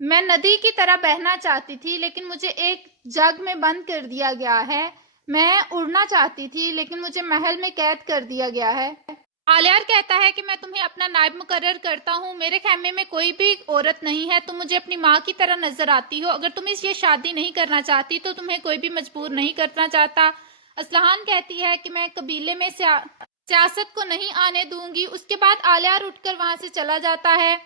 میں ندی کی طرح بہنا چاہتی تھی لیکن مجھے ایک جگ میں بند کر دیا گیا ہے. میں اڑنا چاہتی تھی لیکن مجھے محل میں قید کر دیا گیا ہے. آلیار کہتا ہے کہ میں تمہیں اپنا نائب مقرر کرتا ہوں. میرے خیمے میں کوئی بھی عورت نہیں ہے. تم مجھے اپنی ماں کی طرح نظر آتی ہو. اگر تم یہ شادی نہیں کرنا چاہتی تو تمہیں کوئی بھی مجبور نہیں کرنا چاہتا. اسلحان کہتی ہے کہ میں قبیلے میں سیاست کو نہیں آنے دوں گی. اس کے بعد آلیار اٹھ کر وہاں سے چلا جاتا ہے.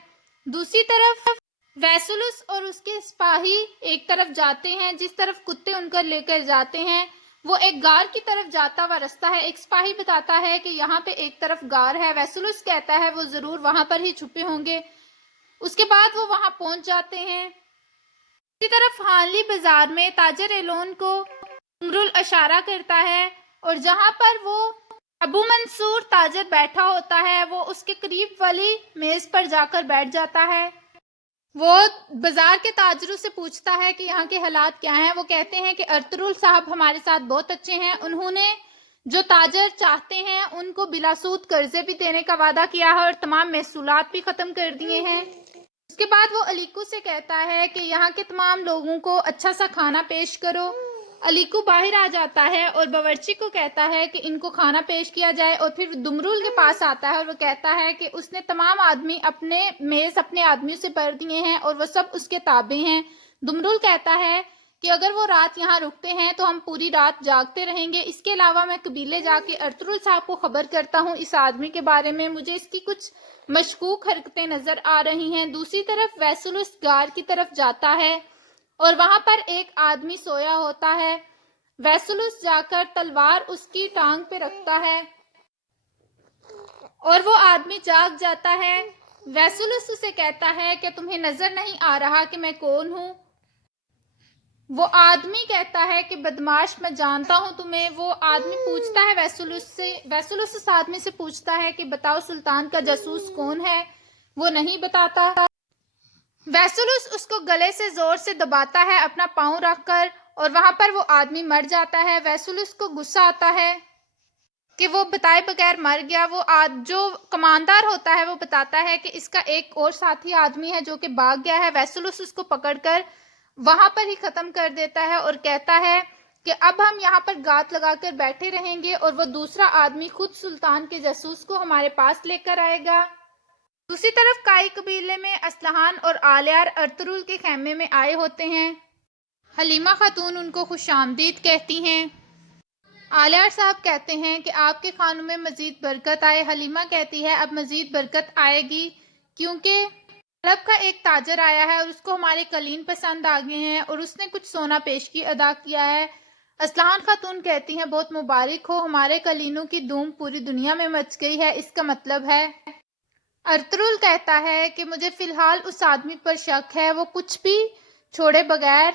دوسری طرف ویسولس اور اس کے سپاہی ایک طرف جاتے ہیں جس طرف کتے ان کو لے کر جاتے ہیں. وہ ایک غار کی طرف جاتا ہوا رستہ ہے. ایک سپاہی بتاتا ہے کہ یہاں پہ ایک طرف غار ہے. ویسولس کہتا ہے وہ ضرور وہاں پر ہی چھپے ہوں گے. اس کے بعد وہ وہاں پہنچ جاتے ہیں. اسی طرف ہانلی بازار میں تاجر ایلون کو دمرل اشارہ کرتا ہے اور جہاں پر وہ ابو منصور تاجر بیٹھا ہوتا ہے وہ اس کے قریب والی میز پر جا کر بیٹھ جاتا ہے. وہ بازار کے تاجروں سے پوچھتا ہے کہ یہاں کے حالات کیا ہیں. وہ کہتے ہیں کہ ارطغرل صاحب ہمارے ساتھ بہت اچھے ہیں. انہوں نے جو تاجر چاہتے ہیں ان کو بلا سود قرضے بھی دینے کا وعدہ کیا ہے اور تمام محصولات بھی ختم کر دیے ہیں. اس کے بعد وہ علیکو سے کہتا ہے کہ یہاں کے تمام لوگوں کو اچھا سا کھانا پیش کرو. علیکو باہر آ جاتا ہے اور باورچی کو کہتا ہے کہ ان کو کھانا پیش کیا جائے اور پھر دمرل کے پاس آتا ہے اور وہ کہتا ہے کہ اس نے تمام آدمی اپنے میز اپنے آدمیوں سے بھر دیے ہیں اور وہ سب اس کے تابع ہیں. دمرل کہتا ہے کہ اگر وہ رات یہاں رکتے ہیں تو ہم پوری رات جاگتے رہیں گے. اس کے علاوہ میں قبیلے جا کے ارطغرل صاحب کو خبر کرتا ہوں اس آدمی کے بارے میں. مجھے اس کی کچھ مشکوک حرکتیں نظر آ رہی ہیں. دوسری طرف ویسولس غار کی طرف جاتا ہے اور وہاں پر ایک آدمی سویا ہوتا ہے. ویسولس جا کر تلوار اس کی ٹانگ پہ رکھتا ہے اور وہ آدمی جاگ جاتا ہے. ویسولس اسے کہتا ہے کہ تمہیں نظر نہیں آ رہا کہ میں کون ہوں. وہ آدمی کہتا ہے کہ بدماش میں جانتا ہوں تمہیں. وہ آدمی پوچھتا ہے ویسولس سے. ویسولس اس آدمی سے پوچھتا ہے کہ بتاؤ سلطان کا جاسوس کون ہے. وہ نہیں بتاتا. ویسولس اس کو گلے سے زور سے دباتا ہے اپنا پاؤں رکھ کر اور وہاں پر وہ آدمی مر جاتا ہے. ویسولس کو غصہ آتا ہے کہ وہ بتائے بغیر مر گیا. وہ جو کماندار ہوتا ہے وہ بتاتا ہے کہ اس کا ایک اور ساتھی آدمی ہے جو کہ بھاگ گیا ہے. ویسولس اس کو پکڑ کر وہاں پر ہی ختم کر دیتا ہے اور کہتا ہے کہ اب ہم یہاں پر گات لگا کر بیٹھے رہیں گے اور وہ دوسرا آدمی خود سلطان کے جاسوس کو ہمارے پاس لے کر آئے گا. دوسری طرف کائی قبیلے میں اسلحان اور آلیار ارطغرل کے خیمے میں آئے ہوتے ہیں. حلیمہ خاتون ان کو خوش آمدید کہتی ہیں. آلیار صاحب کہتے ہیں کہ آپ کے خانوں میں مزید برکت آئے. حلیمہ کہتی ہے اب مزید برکت آئے گی کیونکہ عرب کا ایک تاجر آیا ہے اور اس کو ہمارے قلین پسند آ گئے ہیں اور اس نے کچھ سونا پیشگی ادا کیا ہے. اسلحان خاتون کہتی ہیں بہت مبارک ہو. ہمارے قلینوں کی دھوم پوری دنیا میں مچ گئی ہے. اس کا مطلب ہے ارطغرل کہتا ہے کہ مجھے فی الحال اس آدمی پر شک ہے. وہ کچھ بھی چھوڑے بغیر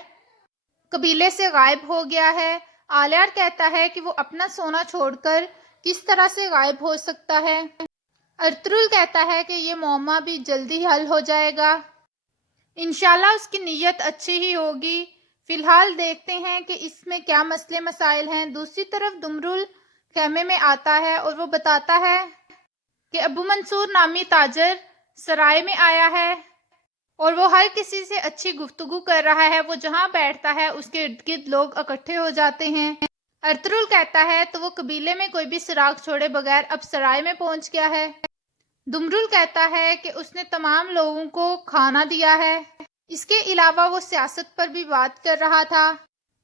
قبیلے سے غائب ہو گیا ہے. آلیار کہتا ہے کہ وہ اپنا سونا چھوڑ کر کس طرح سے غائب ہو سکتا ہے. ارطغرل کہتا ہے کہ یہ معمہ بھی جلدی حل ہو جائے گا. انشاءاللہ اس کی نیت اچھی ہی ہوگی. فی الحال دیکھتے ہیں کہ اس میں کیا مسئلے مسائل ہیں. دوسری طرف دمرل خیمے میں آتا ہے اور وہ بتاتا ہے کہ ابو منصور نامی تاجر سرائے میں آیا ہے اور وہ ہر کسی سے اچھی گفتگو کر رہا ہے. وہ جہاں بیٹھتا ہے اس کے ارد گرد لوگ اکٹھے ہو جاتے ہیں. ارطغرل کہتا ہے تو وہ قبیلے میں کوئی بھی سراغ چھوڑے بغیر اب سرائے میں پہنچ گیا ہے. دمرل کہتا ہے کہ اس نے تمام لوگوں کو کھانا دیا ہے. اس کے علاوہ وہ سیاست پر بھی بات کر رہا تھا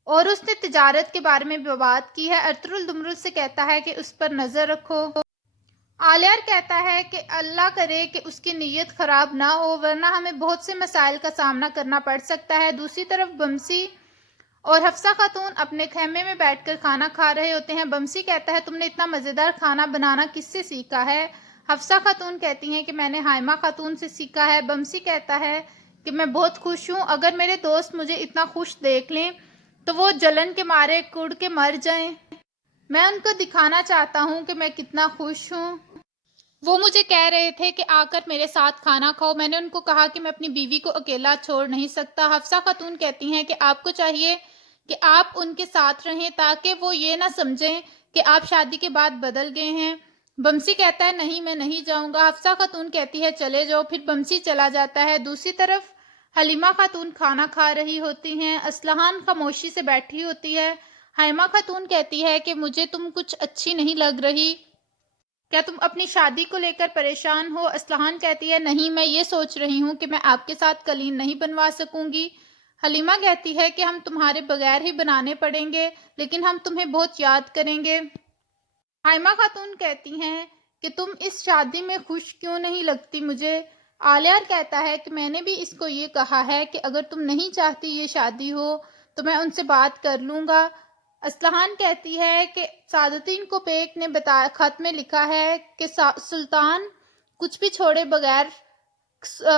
اور اس نے تجارت کے بارے میں بھی بات کی ہے. ارطغرل دمرل سے کہتا ہے کہ اس پر نظر رکھو. آلیار کہتا ہے کہ اللہ کرے کہ اس کی نیت خراب نہ ہو ورنہ ہمیں بہت سے مسائل کا سامنا کرنا پڑ سکتا ہے. دوسری طرف بمسی اور حفصہ خاتون اپنے خیمے میں بیٹھ کر کھانا کھا رہے ہوتے ہیں. بمسی کہتا ہے تم نے اتنا مزیدار کھانا بنانا کس سے سیکھا ہے. حفصہ خاتون کہتی ہیں کہ میں نے حائمہ خاتون سے سیکھا ہے. بمسی کہتا ہے کہ میں بہت خوش ہوں. اگر میرے دوست مجھے اتنا خوش دیکھ لیں تو وہ جلن کے مارے کڑ کے مر جائیں. میں ان کو دکھانا چاہتا ہوں کہ میں کتنا خوش ہوں. وہ مجھے کہہ رہے تھے کہ آ کر میرے ساتھ کھانا کھاؤ. میں نے ان کو کہا کہ میں اپنی بیوی کو اکیلا چھوڑ نہیں سکتا. حفصہ خاتون کہتی ہیں کہ آپ کو چاہیے کہ آپ ان کے ساتھ رہیں تاکہ وہ یہ نہ سمجھیں کہ آپ شادی کے بعد بدل گئے ہیں. بمسی کہتا ہے نہیں میں نہیں جاؤں گا. حفصہ خاتون کہتی ہے چلے جاؤ. پھر بمسی چلا جاتا ہے. دوسری طرف حلیمہ خاتون کھانا کھا رہی ہوتی ہیں، اصلحان خاموشی سے بیٹھی ہوتی ہے۔ حلیمہ خاتون کہتی ہے کہ مجھے تم کچھ اچھی نہیں لگ رہی، کیا تم اپنی شادی کو لے کر پریشان ہو؟ اصلحان کہتی ہے نہیں، میں یہ سوچ رہی ہوں کہ میں آپ کے ساتھ قلین نہیں بنوا سکوں گی۔ حلیمہ کہتی ہے کہ ہم تمہارے بغیر ہی بنانے پڑیں گے، لیکن ہم تمہیں بہت یاد کریں گے۔ حلیمہ خاتون کہتی ہیں کہ تم اس شادی میں خوش کیوں نہیں لگتی مجھے؟ آلیار کہتا ہے کہ میں نے بھی اس کو یہ کہا ہے کہ اگر تم نہیں چاہتی یہ شادی ہو تو میں ان سے بات کر لوں گا۔ اصلحان کہتی ہے کہ سعادتین کو بیگ نے خط میں لکھا ہے کہ سلطان کچھ بھی چھوڑے بغیر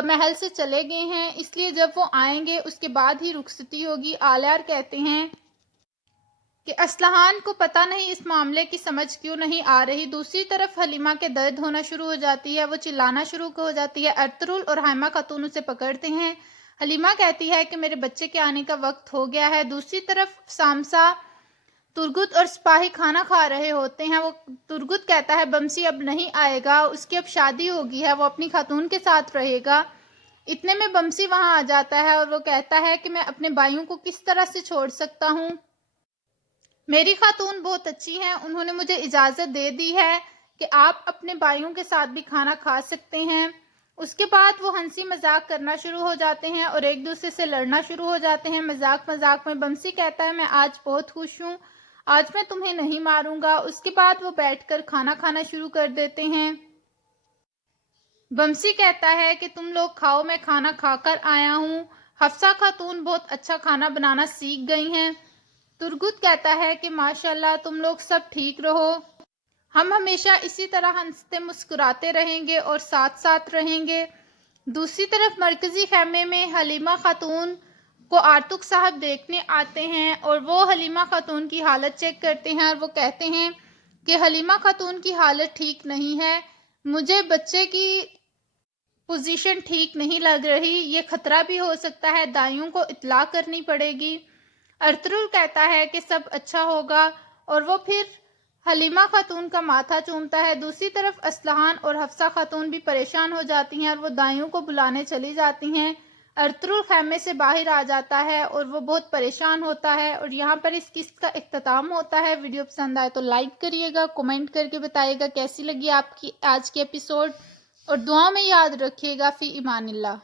محل سے چلے گئے ہیں، اس لیے جب وہ آئیں گے اس کے بعد ہی رخصتی ہوگی۔ آلیار کہتے ہیں کہ اصلحان کو پتہ نہیں اس معاملے کی سمجھ کیوں نہیں آ رہی۔ دوسری طرف حلیمہ کے درد ہونا شروع ہو جاتی ہے، وہ چلانا شروع ہو جاتی ہے۔ ارطغرل اور حلیمہ خاتون اسے پکڑتے ہیں۔ حلیمہ کہتی ہے کہ میرے بچے کے آنے کا وقت ہو گیا ہے۔ دوسری طرف سامسا، ترگت اور سپاہی کھانا کھا رہے ہوتے ہیں۔ وہ ترگت کہتا ہے بمسی اب نہیں آئے گا، اس کی اب شادی ہوگی ہے، وہ اپنی خاتون کے ساتھ رہے گا۔ اتنے میں بمسی وہاں آ جاتا ہے اور وہ کہتا ہے کہ میں اپنے بھائیوں کو کس طرح سے چھوڑ سکتا ہوں؟ میری خاتون بہت اچھی ہیں، انہوں نے مجھے اجازت دے دی ہے کہ آپ اپنے بھائیوں کے ساتھ بھی کھانا کھا سکتے ہیں۔ اس کے بعد وہ ہنسی مذاق کرنا شروع ہو جاتے ہیں اور ایک دوسرے سے لڑنا شروع ہو جاتے ہیں۔ مذاق مذاق میں بمسی کہتا ہے میں آج بہت خوش ہوں، آج میں تمہیں نہیں ماروں گا۔ اس کے بعد وہ بیٹھ کر کھانا کھانا شروع کر دیتے ہیں۔ بمسی کہتا ہے کہ تم لوگ کھاؤ، میں کھانا کھا کر آیا ہوں۔ حفصہ خاتون بہت اچھا کھانا بنانا سیکھ گئی ہیں۔ ترگت کہتا ہے کہ ماشاءاللہ تم لوگ سب ٹھیک رہو، ہم ہمیشہ اسی طرح ہنستے مسکراتے رہیں گے اور ساتھ ساتھ رہیں گے۔ دوسری طرف مرکزی خیمے میں حلیمہ خاتون کو آرتک صاحب دیکھنے آتے ہیں اور وہ حلیمہ خاتون کی حالت چیک کرتے ہیں اور وہ کہتے ہیں کہ حلیمہ خاتون کی حالت ٹھیک نہیں ہے، مجھے بچے کی پوزیشن ٹھیک نہیں لگ رہی، یہ خطرہ بھی ہو سکتا ہے، دائیوں کو اطلاع کرنی پڑے گی۔ ارطغرل کہتا ہے کہ سب اچھا ہوگا اور وہ پھر حلیمہ خاتون کا ماتھا چومتا ہے۔ دوسری طرف اصلحان اور حفصہ خاتون بھی پریشان ہو جاتی ہیں اور وہ دائیوں کو بلانے چلی جاتی ہیں۔ ارطغرل خیمے سے باہر آ جاتا ہے اور وہ بہت پریشان ہوتا ہے اور یہاں پر اس قسط کا اختتام ہوتا ہے۔ ویڈیو پسند آئے تو لائک کریے گا، کومنٹ کر کے بتائیے گا کیسی لگی آپ کی آج کی ایپیسوڈ، اور دعاؤں میں یاد رکھیے گا۔ فی امان اللہ۔